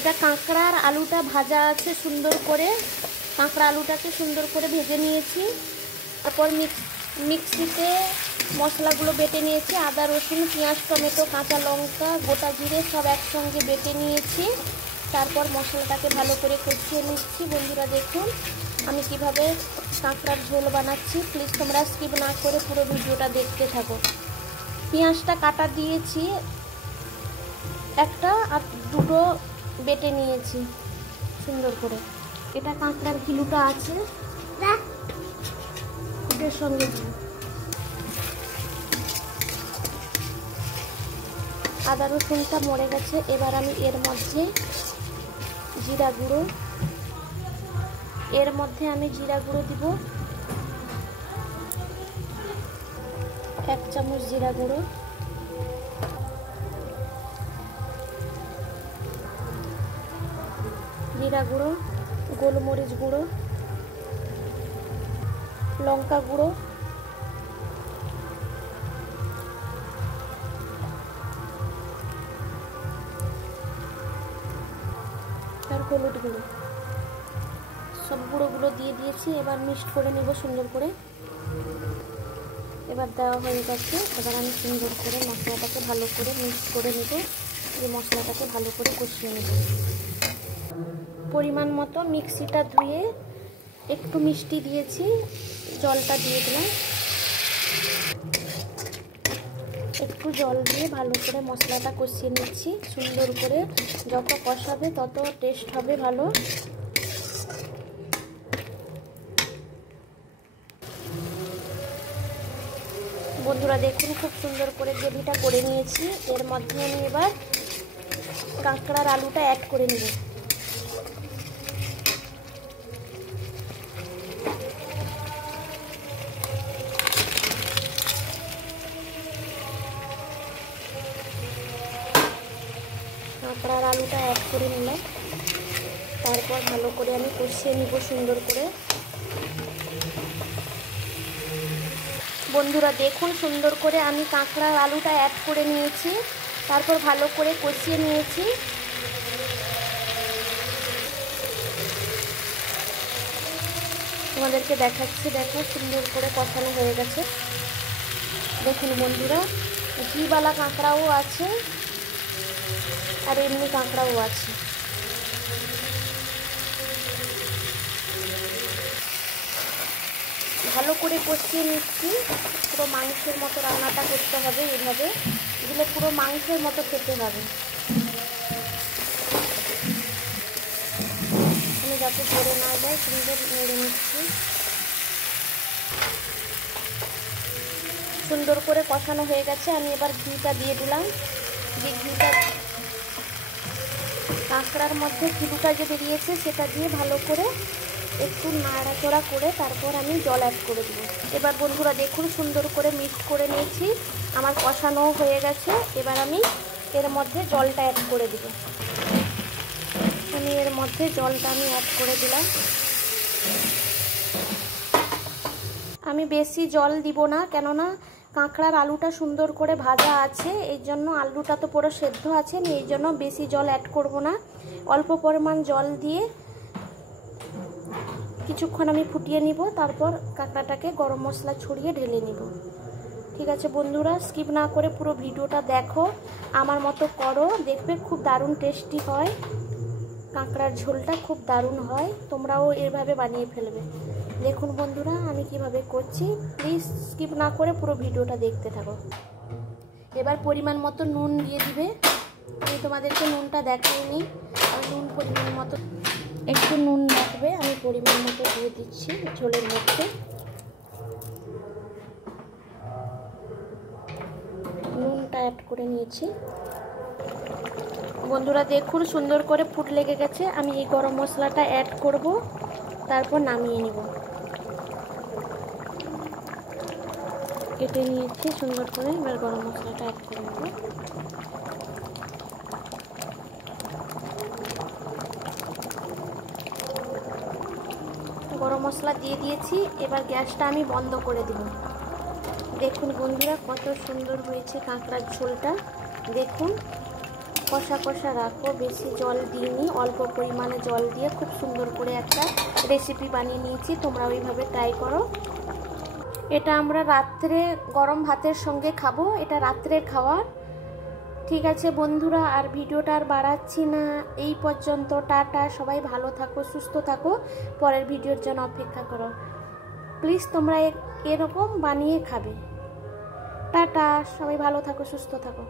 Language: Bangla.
এটা কাঁকড়ার আলুটা ভাজা আছে সুন্দর করে। কাঁকড়া আলুটাকে সুন্দর করে ভেজে নিয়েছি। তারপর মিক্সিতে মশলাগুলো বেটে নিয়েছি। আদা, রসুন, পেঁয়াজ, টমেটো, কাঁচা লঙ্কা, গোটা জিরে সব একসঙ্গে বেটে নিয়েছি। তারপর মশলাটাকে ভালো করে কষিয়ে নিচ্ছি। বন্ধুরা দেখুন আমি কিভাবে কাঁকড়ার ঝোল বানাচ্ছি। প্লিজ তোমরা স্কিপ না করে পুরো ভিডিওটা দেখতে থাকো। পেঁয়াজটা কাটা দিয়েছি একটা, আর দুটো বেটে নিয়েছি সুন্দর করে। এটা কাঁকড়ার কিলোটা আছে এর সঙ্গে। আদা রসুনটা মরে গেছে। এবার আমি এর মধ্যে জিরা গুঁড়ো দিব 1 চামচ জিরা গুঁড়ো, গোলমরিচ গুঁড়ো, লঙ্কা গুঁড়ো, আর হলুদ গুঁড়ো। সব গুঁড়োগুলো দিয়ে দিয়েছি। এবার মিক্সড করে নেব সুন্দর করে। এবার দেওয়া হয়ে গেছে। এবার আমি সুন্দর করে মশলাটাকে ভালো করে মিক্সড করে নেব। এই মশলাটাকে ভালো করে কষিয়ে নেব। পরিমাণ মতো মিক্সিটা ধুয়ে একটু মিষ্টি দিয়েছি, জলটা দিয়ে দিলাম। একটু জল দিয়ে ভালো করে মশলাটা কষিয়ে নিচ্ছি সুন্দর করে। যত কষাবে তত টেস্ট হবে ভালো। বন্ধুরা দেখুন খুব সুন্দর করে গ্রেভিটা করে নিয়েছি। এর মধ্যে আমি এবার কাঁকড়ার আলুটা অ্যাড করে নেব। কাঁকড়ার আলুটা অ্যাড করে নিলাম। তারপর ভালো করে আমি কষিয়ে নিব সুন্দর করে। বন্ধুরা দেখুন সুন্দর করে আমি কাঁকড়ার আলুটা অ্যাড করে নিয়েছি। তারপর ভালো করে কষিয়ে নিয়েছি। তোমাদেরকে দেখাচ্ছি, দেখো সুন্দর করে কষানো হয়ে গেছে। দেখুন বন্ধুরা ঘিওয়ালা কাঁকড়াও আছে আর এমনি কাঁকড়াও আছে। ভালো করে কষিয়ে নিচ্ছি। পুরো মাংসের মতো রান্নাটা করতে হবে। এইভাবে দিলে পুরো মাংসের মতো খেতে হবে। আমি যাতে ধরে না যায় সুন্দর নেড়ে নিচ্ছি। সুন্দর করে কষানো হয়ে গেছে। আমি এবার ঘিটা দিয়ে দিলাম। যে ঘিটা কাঁকড়ার মধ্যে কিলুটা যে বেরিয়েছে সেটা দিয়ে ভালো করে একটু নাড়াচড়া করে তারপর আমি জল অ্যাড করে দেবো। এবার বন্ধুরা দেখুন সুন্দর করে মিক্স করে নিয়েছি। আমার কষানো হয়ে গেছে। এবার আমি এর মধ্যে জলটা অ্যাড করে দেব। আমি এর মধ্যে জলটা আমি অ্যাড করে দিলাম। আমি বেশি জল দিব না, কেননা কাঁকড়ার আলুটা সুন্দর করে ভাজা আছে, এই জন্য আলুটা তো পুরো সেদ্ধ আছে। আমি এই জন্য বেশি জল অ্যাড করব না। অল্প পরিমাণ জল দিয়ে কিছুক্ষণ আমি ফুটিয়ে নিব। তারপর কাঁকড়াটাকে গরম মশলা ছড়িয়ে ঢেলে নিব। ঠিক আছে বন্ধুরা স্কিপ না করে পুরো ভিডিওটা দেখো, আমার মতো করো, দেখবে খুব দারুণ টেস্টি হয়। কাঁকড়ার ঝোলটা খুব দারুণ হয়। তোমরাও এভাবে বানিয়ে ফেলবে। দেখুন বন্ধুরা আমি কিভাবে করছি। প্লিজ স্কিপ না করে পুরো ভিডিওটা দেখতে থাকো। এবার পরিমাণ মতো নুন দিয়ে দিবে। আমি তোমাদেরকে নুনটা দেখাইনি। আর নুন পরিমাণ মতো একটু নুন লাগবে, আমি পরিমাণ মতো দিয়ে দিচ্ছি ঝোলের মধ্যে। নুনটা অ্যাড করে নিয়েছি। বন্ধুরা দেখুন সুন্দর করে ফুট লেগে গেছে। আমি এই গরম মশলাটা অ্যাড করব, তারপর নামিয়ে নিব। কেটে নিয়েছি সুন্দর করে। এবার গরম মশলাটা অ্যাড করে নেব। গরম মশলা দিয়ে দিয়েছি। এবার গ্যাসটা আমি বন্ধ করে দেব। দেখুন বন্ধুরা কত সুন্দর হয়েছে কাঁকড়ার ঝোলটা। দেখুন কষা কষা রাখো, বেশি জল দিইনি, অল্প পরিমাণে জল দিয়ে খুব সুন্দর করে একটা রেসিপি বানিয়ে নিয়েছি। তোমরা ওইভাবে ট্রাই করো। এটা আমরা রাত্রে গরম ভাতের সঙ্গে খাবো, এটা রাত্রের খাবার। ঠিক আছে বন্ধুরা, আর ভিডিওটা আর বাড়াচ্ছি না, এই পর্যন্ত। টাটা, সবাই ভালো থাকো, সুস্থ থাকো, পরের ভিডিওর জন্য অপেক্ষা করো। প্লিজ তোমরা এরকম বানিয়ে খাবে। টাটা, সবাই ভালো থাকো, সুস্থ থাকো।